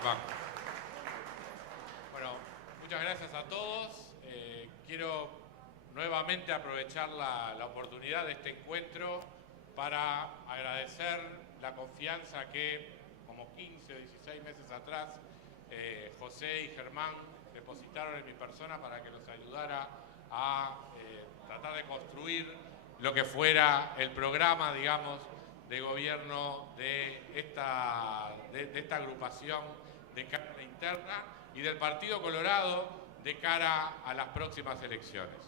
Germán. Bueno, muchas gracias a todos. Quiero nuevamente aprovechar la oportunidad de este encuentro para agradecer la confianza que, como 15 o 16 meses atrás, José y Germán depositaron en mi persona para que los ayudara a tratar de construir lo que fuera el programa, digamos, de gobierno de esta agrupación de cara a la interna y del Partido Colorado de cara a las próximas elecciones.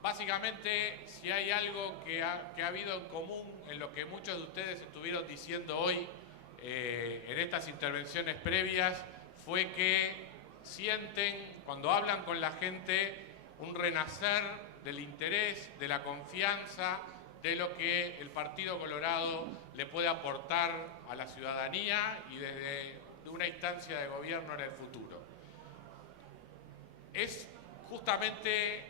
Básicamente, si hay algo que ha habido en común en lo que muchos de ustedes estuvieron diciendo hoy en estas intervenciones previas, fue que sienten, cuando hablan con la gente, un renacer del interés, de la confianza, de lo que el Partido Colorado le puede aportar a la ciudadanía y desde una instancia de gobierno en el futuro. Es justamente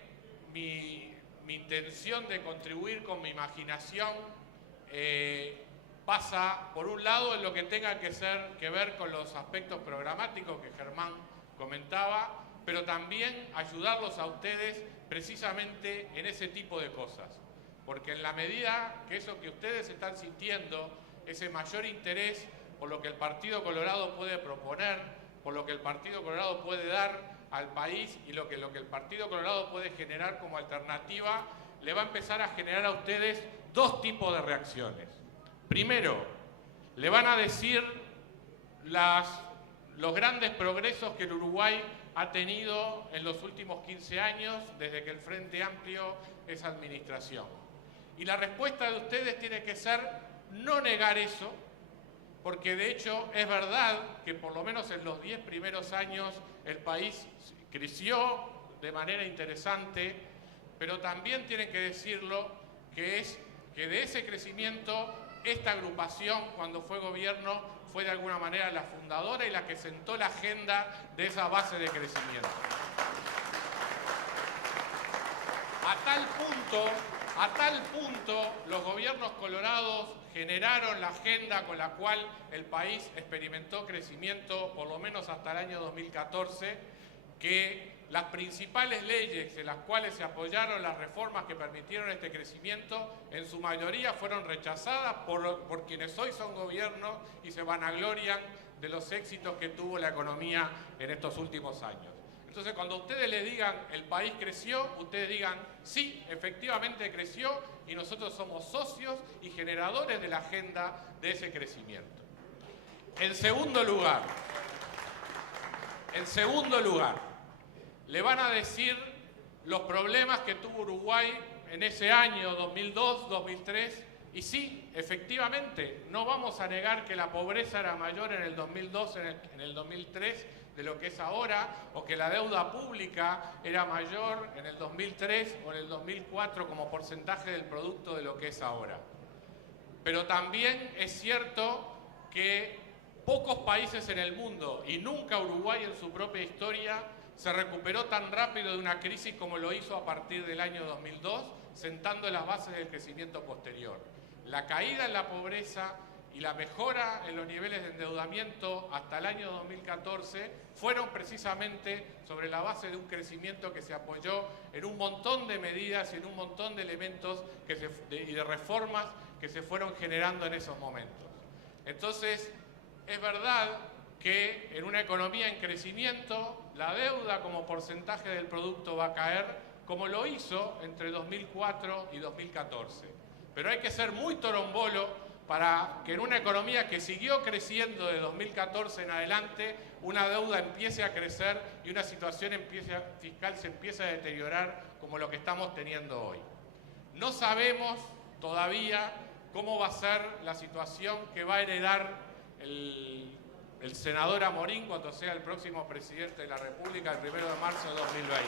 mi intención de contribuir con mi imaginación, pasa por un lado en lo que tenga que ver con los aspectos programáticos que Germán comentaba, pero también ayudarlos a ustedes precisamente en ese tipo de cosas. Porque en la medida que eso que ustedes están sintiendo, ese mayor interés por lo que el Partido Colorado puede proponer, por lo que el Partido Colorado puede dar al país y lo que el Partido Colorado puede generar como alternativa, le va a empezar a generar a ustedes dos tipos de reacciones. Primero, le van a decir los grandes progresos que el Uruguay ha tenido en los últimos 15 años desde que el Frente Amplio es administración. Y la respuesta de ustedes tiene que ser no negar eso, porque de hecho es verdad que por lo menos en los 10 primeros años el país creció de manera interesante, pero también tienen que decirlo que de ese crecimiento esta agrupación cuando fue gobierno fue de alguna manera la fundadora y la que sentó la agenda de esa base de crecimiento. A tal punto, los gobiernos colorados generaron la agenda con la cual el país experimentó crecimiento, por lo menos hasta el año 2014, que las principales leyes en las cuales se apoyaron las reformas que permitieron este crecimiento, en su mayoría fueron rechazadas por quienes hoy son gobierno y se vanaglorian de los éxitos que tuvo la economía en estos últimos años. Entonces, cuando ustedes le digan el país creció, ustedes digan sí, efectivamente creció y nosotros somos socios y generadores de la agenda de ese crecimiento. En segundo lugar, le van a decir los problemas que tuvo Uruguay en ese año 2002, 2003, y sí, efectivamente, no vamos a negar que la pobreza era mayor en el 2002, en el 2003, de lo que es ahora, o que la deuda pública era mayor en el 2003 o en el 2004 como porcentaje del producto de lo que es ahora. Pero también es cierto que pocos países en el mundo, y nunca Uruguay en su propia historia, se recuperó tan rápido de una crisis como lo hizo a partir del año 2002, sentando las bases del crecimiento posterior. La caída en la pobreza y la mejora en los niveles de endeudamiento hasta el año 2014 fueron precisamente sobre la base de un crecimiento que se apoyó en un montón de medidas y en un montón de elementos y de reformas que se fueron generando en esos momentos. Entonces, es verdad que en una economía en crecimiento, la deuda como porcentaje del producto va a caer, como lo hizo entre 2004 y 2014. Pero hay que ser muy torombolo para que en una economía que siguió creciendo de 2014 en adelante, una deuda empiece a crecer y una situación fiscal se empiece a deteriorar como lo que estamos teniendo hoy. No sabemos todavía cómo va a ser la situación que va a heredar el senador Amorín cuando sea el próximo presidente de la República el 1 de marzo de 2020.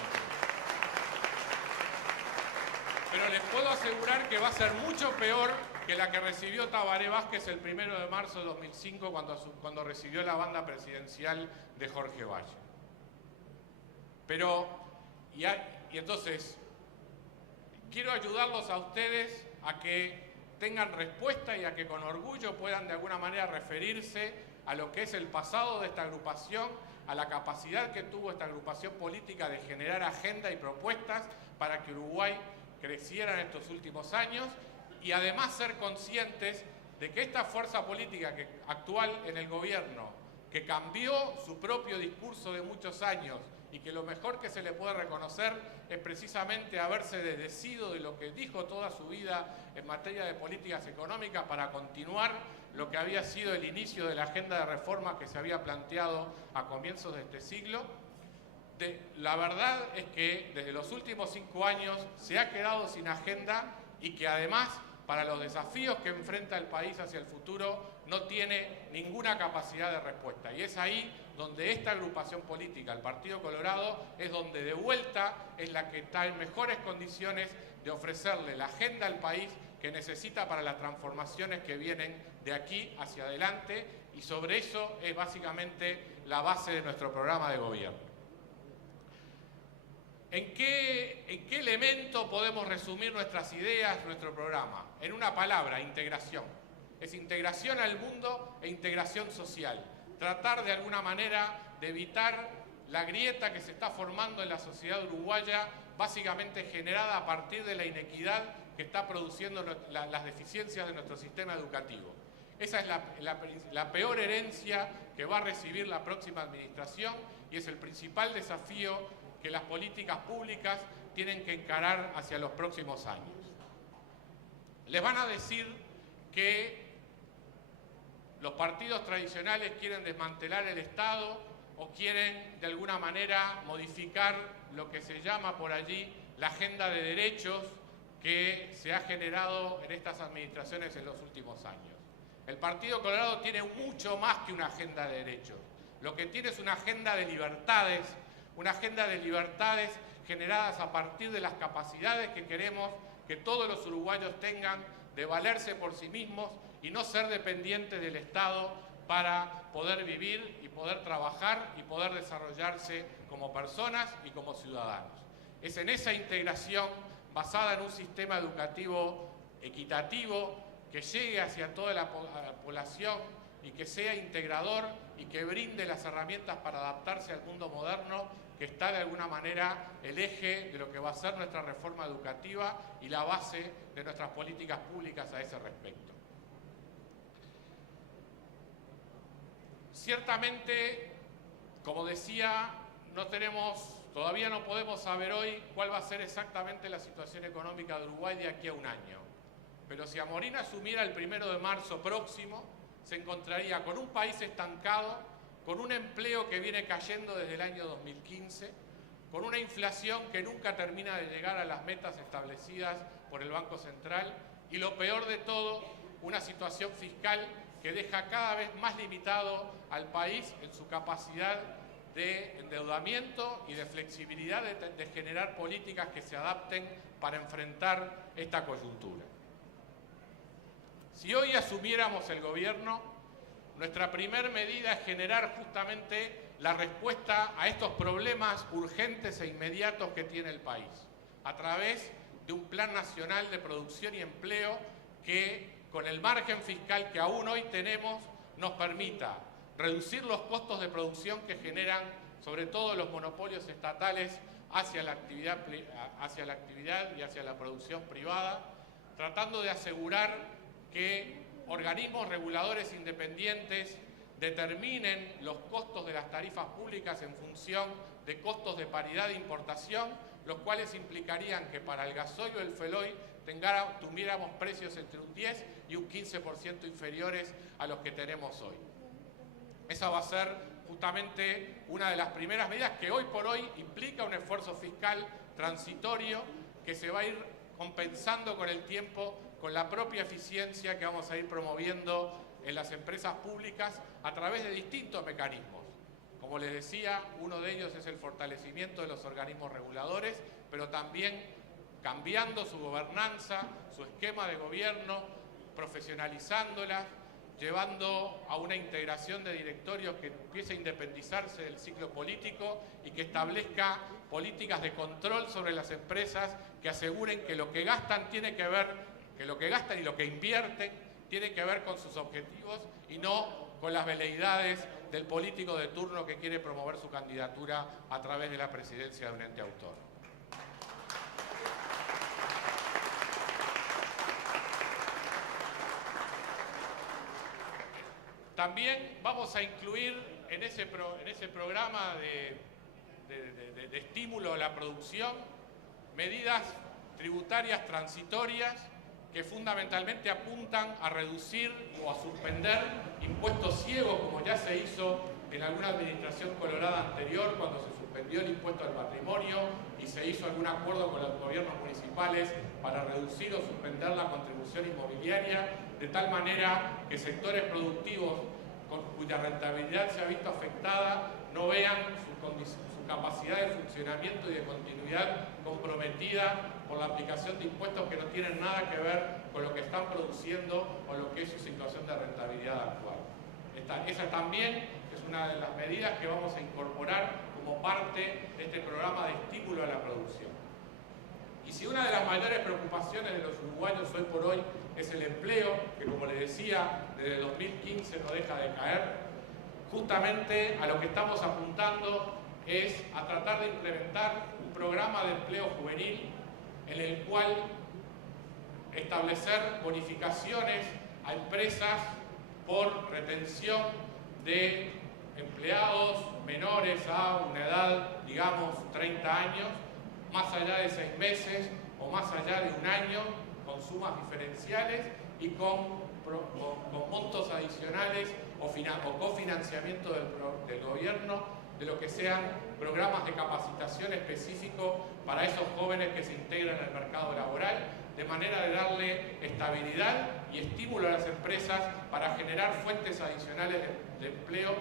Pero les puedo asegurar que va a ser mucho peor que la que recibió Tabaré Vázquez el 1 de marzo de 2005 cuando recibió la banda presidencial de Jorge Valle. Y entonces, quiero ayudarlos a ustedes a que tengan respuesta y a que con orgullo puedan de alguna manera referirse a lo que es el pasado de esta agrupación, a la capacidad que tuvo esta agrupación política de generar agenda y propuestas para que Uruguay creciera en estos últimos años, y además ser conscientes de que esta fuerza política actual en el gobierno, que cambió su propio discurso de muchos años y que lo mejor que se le puede reconocer es precisamente haberse desdecido de lo que dijo toda su vida en materia de políticas económicas para continuar lo que había sido el inicio de la agenda de reformas que se había planteado a comienzos de este siglo. La verdad es que desde los últimos 5 años se ha quedado sin agenda y que además, para los desafíos que enfrenta el país hacia el futuro, no tiene ninguna capacidad de respuesta. Y es ahí donde esta agrupación política, el Partido Colorado, es donde de vuelta es la que está en mejores condiciones de ofrecerle la agenda al país que necesita para las transformaciones que vienen de aquí hacia adelante, y sobre eso es básicamente la base de nuestro programa de gobierno. ¿En qué elemento podemos resumir nuestras ideas, nuestro programa? En una palabra: integración. Es integración al mundo e integración social. Tratar de alguna manera de evitar la grieta que se está formando en la sociedad uruguaya, básicamente generada a partir de la inequidad que está produciendo las deficiencias de nuestro sistema educativo. Esa es la peor herencia que va a recibir la próxima administración, y es el principal desafío que las políticas públicas tienen que encarar hacia los próximos años. Les van a decir que los partidos tradicionales quieren desmantelar el Estado o quieren de alguna manera modificar lo que se llama por allí la agenda de derechos que se ha generado en estas administraciones en los últimos años. El Partido Colorado tiene mucho más que una agenda de derechos. Lo que tiene es una agenda de libertades generadas a partir de las capacidades que queremos que todos los uruguayos tengan de valerse por sí mismos y no ser dependientes del Estado para poder vivir y poder trabajar y poder desarrollarse como personas y como ciudadanos. Es en esa integración basada en un sistema educativo equitativo que llegue hacia toda la población y que sea integrador y que brinde las herramientas para adaptarse al mundo moderno, que está de alguna manera el eje de lo que va a ser nuestra reforma educativa y la base de nuestras políticas públicas a ese respecto. Ciertamente, como decía, todavía no podemos saber hoy cuál va a ser exactamente la situación económica de Uruguay de aquí a un año. Pero si Amorín asumiera el 1 de marzo próximo, se encontraría con un país estancado, con un empleo que viene cayendo desde el año 2015, con una inflación que nunca termina de llegar a las metas establecidas por el Banco Central y, lo peor de todo, una situación fiscal que deja cada vez más limitado al país en su capacidad de endeudamiento y de flexibilidad de generar políticas que se adapten para enfrentar esta coyuntura. Si hoy asumiéramos el gobierno, nuestra primera medida es generar justamente la respuesta a estos problemas urgentes e inmediatos que tiene el país, a través de un plan nacional de producción y empleo que, con el margen fiscal que aún hoy tenemos, nos permita reducir los costos de producción que generan sobre todo los monopolios estatales hacia la actividad y hacia la producción privada, tratando de asegurar que organismos reguladores independientes determinen los costos de las tarifas públicas en función de costos de paridad de importación, los cuales implicarían que para el gasoil o el feloil tuviéramos precios entre un 10 y un 15% inferiores a los que tenemos hoy. Esa va a ser justamente una de las primeras medidas que hoy por hoy implica un esfuerzo fiscal transitorio que se va a ir compensando con el tiempo con la propia eficiencia que vamos a ir promoviendo en las empresas públicas a través de distintos mecanismos. Como les decía, uno de ellos es el fortalecimiento de los organismos reguladores, pero también cambiando su gobernanza, su esquema de gobierno, profesionalizándolas, llevando a una integración de directorios que empiece a independizarse del ciclo político y que establezca políticas de control sobre las empresas que aseguren que lo que gastan tiene que ver que lo que gastan y lo que invierten tiene que ver con sus objetivos y no con las veleidades del político de turno que quiere promover su candidatura a través de la presidencia de un ente autónomo. También vamos a incluir en ese programa de estímulo a la producción medidas tributarias transitorias que fundamentalmente apuntan a reducir o a suspender impuestos ciegos, como ya se hizo en alguna administración colorada anterior, cuando se suspendió el impuesto al patrimonio y se hizo algún acuerdo con los gobiernos municipales para reducir o suspender la contribución inmobiliaria, de tal manera que sectores productivos cuya rentabilidad se ha visto afectada no vean su capacidad de funcionamiento y de continuidad comprometida por la aplicación de impuestos que no tienen nada que ver con lo que están produciendo o lo que es su situación de rentabilidad actual. Esa también es una de las medidas que vamos a incorporar como parte de este programa de estímulo a la producción. Y si una de las mayores preocupaciones de los uruguayos hoy por hoy es el empleo, que como les decía, desde el 2015 no deja de caer, justamente a lo que estamos apuntando es a tratar de implementar un programa de empleo juvenil en el cual establecer bonificaciones a empresas por retención de empleados menores a una edad, digamos, 30 años, más allá de 6 meses o más allá de un año, con sumas diferenciales y con montos adicionales o cofinanciamiento del gobierno de lo que sean programas de capacitación específicos para esos jóvenes que se integran al mercado laboral, de manera de darle estabilidad y estímulo a las empresas para generar fuentes adicionales de empleo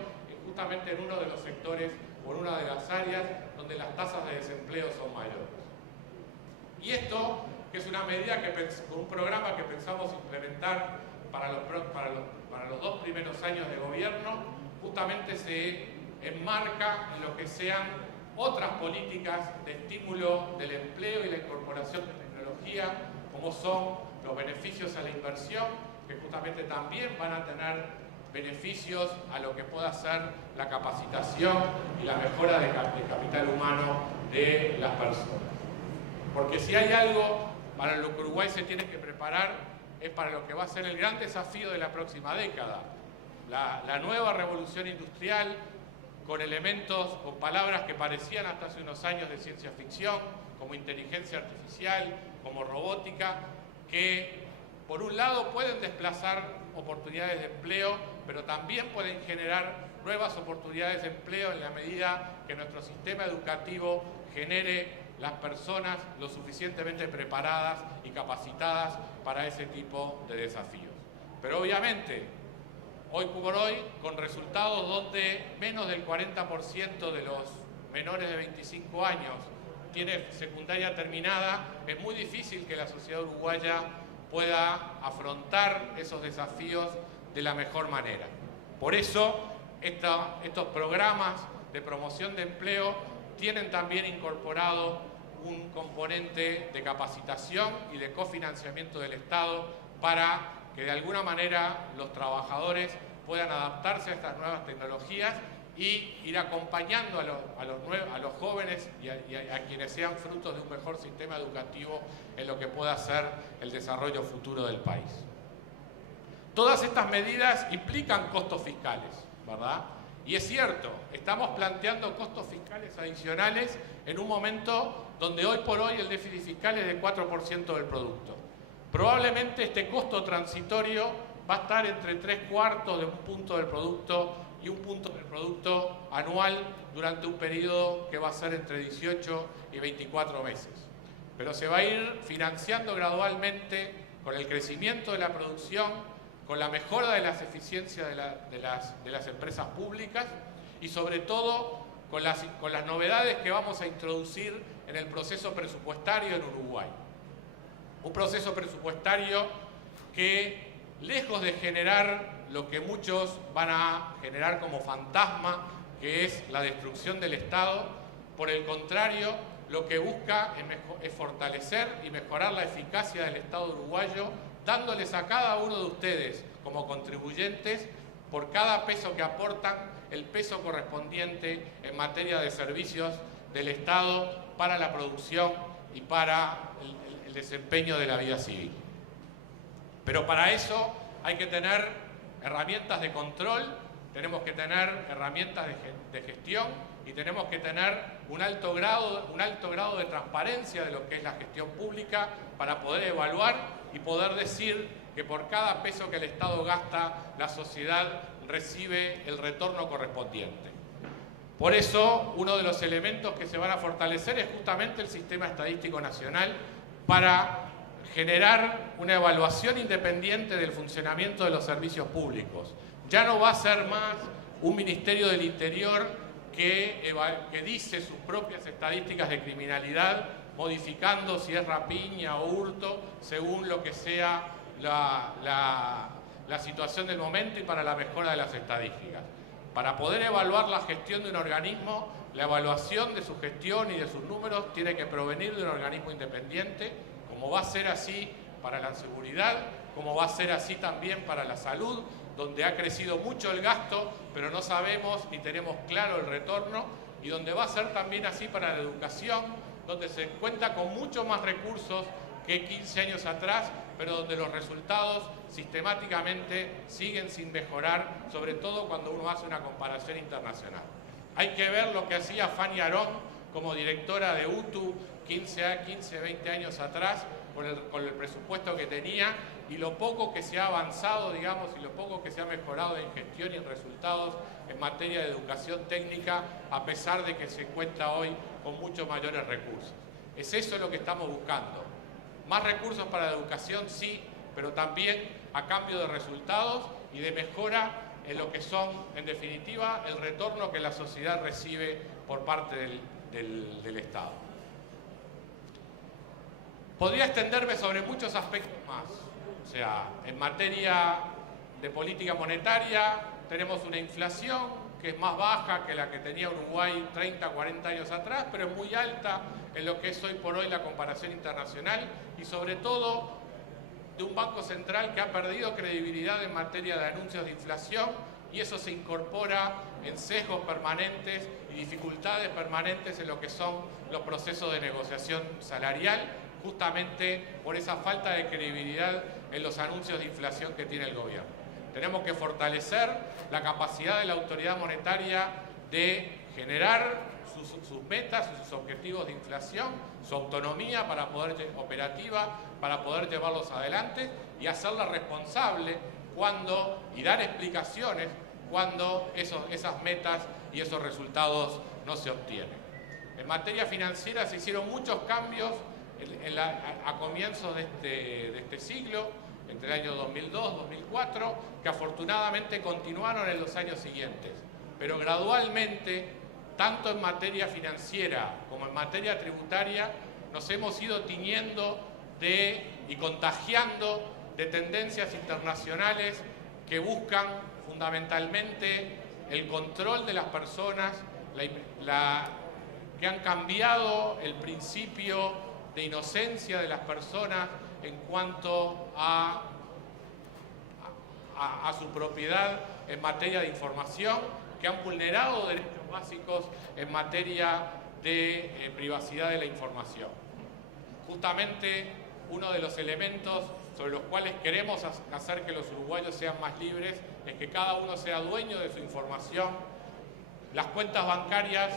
justamente en uno de los sectores o en una de las áreas donde las tasas de desempleo son mayores. Y esto, que es una medida, un programa que pensamos implementar para los 2 primeros años de gobierno, justamente se enmarca en lo que sean otras políticas de estímulo del empleo y la incorporación de tecnología, como son los beneficios a la inversión, que justamente también van a tener beneficios a lo que pueda ser la capacitación y la mejora del capital humano de las personas. Porque si hay algo para lo que Uruguay se tiene que preparar, es para lo que va a ser el gran desafío de la próxima década. La nueva revolución industrial, con elementos o palabras que parecían hasta hace unos años de ciencia ficción, como inteligencia artificial, como robótica, que por un lado pueden desplazar oportunidades de empleo, pero también pueden generar nuevas oportunidades de empleo en la medida que nuestro sistema educativo genere las personas lo suficientemente preparadas y capacitadas para ese tipo de desafíos. Pero obviamente, hoy por hoy, con resultados donde menos del 40% de los menores de 25 años tiene secundaria terminada, es muy difícil que la sociedad uruguaya pueda afrontar esos desafíos de la mejor manera. Por eso, estos programas de promoción de empleo tienen también incorporado un componente de capacitación y de cofinanciamiento del Estado para que de alguna manera los trabajadores puedan adaptarse a estas nuevas tecnologías y ir acompañando a los jóvenes y a quienes sean frutos de un mejor sistema educativo en lo que pueda ser el desarrollo futuro del país. Todas estas medidas implican costos fiscales, ¿verdad? Y es cierto, estamos planteando costos fiscales adicionales en un momento donde hoy por hoy el déficit fiscal es del 4% del producto. Probablemente este costo transitorio va a estar entre 3/4 de un punto del producto y un punto del producto anual durante un periodo que va a ser entre 18 y 24 meses. Pero se va a ir financiando gradualmente con el crecimiento de la producción, con la mejora de las eficiencias de las empresas públicas y sobre todo con las novedades que vamos a introducir en el proceso presupuestario en Uruguay. Un proceso presupuestario que, lejos de generar lo que muchos van a generar como fantasma, que es la destrucción del Estado, por el contrario, lo que busca es fortalecer y mejorar la eficacia del Estado uruguayo, dándoles a cada uno de ustedes como contribuyentes, por cada peso que aportan, el peso correspondiente en materia de servicios del Estado para la producción y para el desempeño de la vida civil. Pero para eso hay que tener herramientas de control, tenemos que tener herramientas de gestión y tenemos que tener un alto grado de transparencia de lo que es la gestión pública para poder evaluar y poder decir que por cada peso que el Estado gasta, la sociedad recibe el retorno correspondiente. Por eso, uno de los elementos que se van a fortalecer es justamente el Sistema Estadístico Nacional para generar una evaluación independiente del funcionamiento de los servicios públicos. Ya no va a ser más un Ministerio del Interior que dice sus propias estadísticas de criminalidad, modificando si es rapiña o hurto, según lo que sea la situación del momento y para la mejora de las estadísticas. Para poder evaluar la gestión de un organismo, la evaluación de su gestión y de sus números tiene que provenir de un organismo independiente, como va a ser así para la seguridad, como va a ser así también para la salud, donde ha crecido mucho el gasto, pero no sabemos ni tenemos claro el retorno, y donde va a ser también así para la educación, donde se cuenta con mucho más recursos que 15 años atrás, pero donde los resultados sistemáticamente siguen sin mejorar, sobre todo cuando uno hace una comparación internacional. Hay que ver lo que hacía Fanny Arón como directora de UTU 15, 20 años atrás, con el presupuesto que tenía, y lo poco que se ha avanzado, digamos, y lo poco que se ha mejorado en gestión y en resultados en materia de educación técnica, a pesar de que se cuenta hoy con muchos mayores recursos. Es eso lo que estamos buscando. Más recursos para la educación, sí, pero también a cambio de resultados y de mejora en lo que son, en definitiva, el retorno que la sociedad recibe por parte del Estado. Podría extenderme sobre muchos aspectos más. O sea, en materia de política monetaria tenemos una inflación que es más baja que la que tenía Uruguay 30, 40 años atrás, pero es muy alta en lo que es hoy por hoy la comparación internacional y sobre todo de un Banco Central que ha perdido credibilidad en materia de anuncios de inflación, y eso se incorpora en sesgos permanentes y dificultades permanentes en lo que son los procesos de negociación salarial, justamente por esa falta de credibilidad en los anuncios de inflación que tiene el gobierno. Tenemos que fortalecer la capacidad de la autoridad monetaria de generar sus metas y sus objetivos de inflación, su autonomía operativa para poder llevarlos adelante y hacerla responsable y dar explicaciones cuando esas metas y esos resultados no se obtienen. En materia financiera se hicieron muchos cambios a comienzos de este siglo, entre el año 2002-2004, que afortunadamente continuaron en los años siguientes, pero gradualmente, tanto en materia financiera como en materia tributaria, nos hemos ido tiñendo y contagiando de tendencias internacionales que buscan fundamentalmente el control de las personas, que han cambiado el principio de inocencia de las personas en cuanto a su propiedad en materia de información, que han vulnerado derechos básicos en materia de privacidad de la información. Justamente uno de los elementos sobre los cuales queremos hacer que los uruguayos sean más libres es que cada uno sea dueño de su información. Las cuentas bancarias,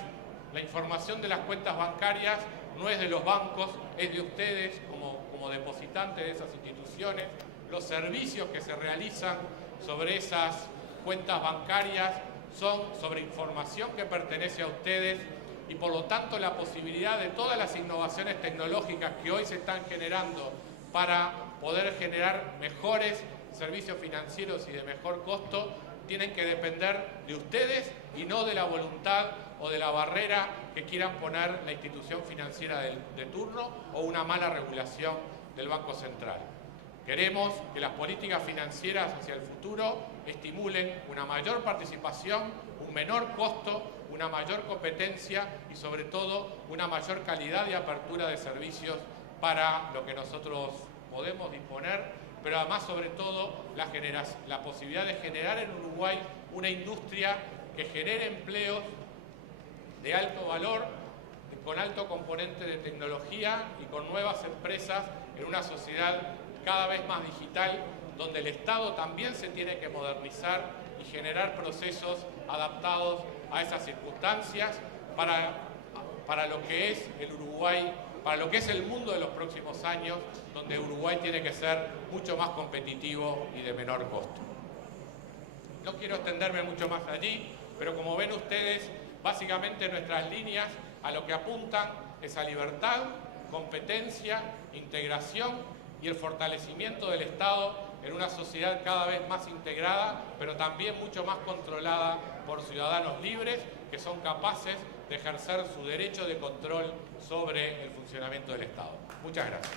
la información de las cuentas bancarias no es de los bancos, es de ustedes como depositantes de esas instituciones. Los servicios que se realizan sobre esas cuentas bancarias son sobre información que pertenece a ustedes, y por lo tanto la posibilidad de todas las innovaciones tecnológicas que hoy se están generando para poder generar mejores servicios financieros y de mejor costo tienen que depender de ustedes y no de la voluntad o de la barrera que quieran poner la institución financiera de turno o una mala regulación del Banco Central. Queremos que las políticas financieras hacia el futuro estimulen una mayor participación, un menor costo, una mayor competencia y sobre todo una mayor calidad y apertura de servicios para lo que nosotros podemos disponer, pero además sobre todo la posibilidad de generar en Uruguay una industria que genere empleos de alto valor, con alto componente de tecnología y con nuevas empresas en una sociedad cada vez más digital, donde el Estado también se tiene que modernizar y generar procesos adaptados a esas circunstancias para lo que es el Uruguay, para lo que es el mundo de los próximos años, donde Uruguay tiene que ser mucho más competitivo y de menor costo. No quiero extenderme mucho más allí, pero como ven ustedes, básicamente nuestras líneas a lo que apuntan es a libertad, competencia, integración y el fortalecimiento del Estado en una sociedad cada vez más integrada, pero también mucho más controlada por ciudadanos libres que son capaces de ejercer su derecho de control sobre el funcionamiento del Estado. Muchas gracias.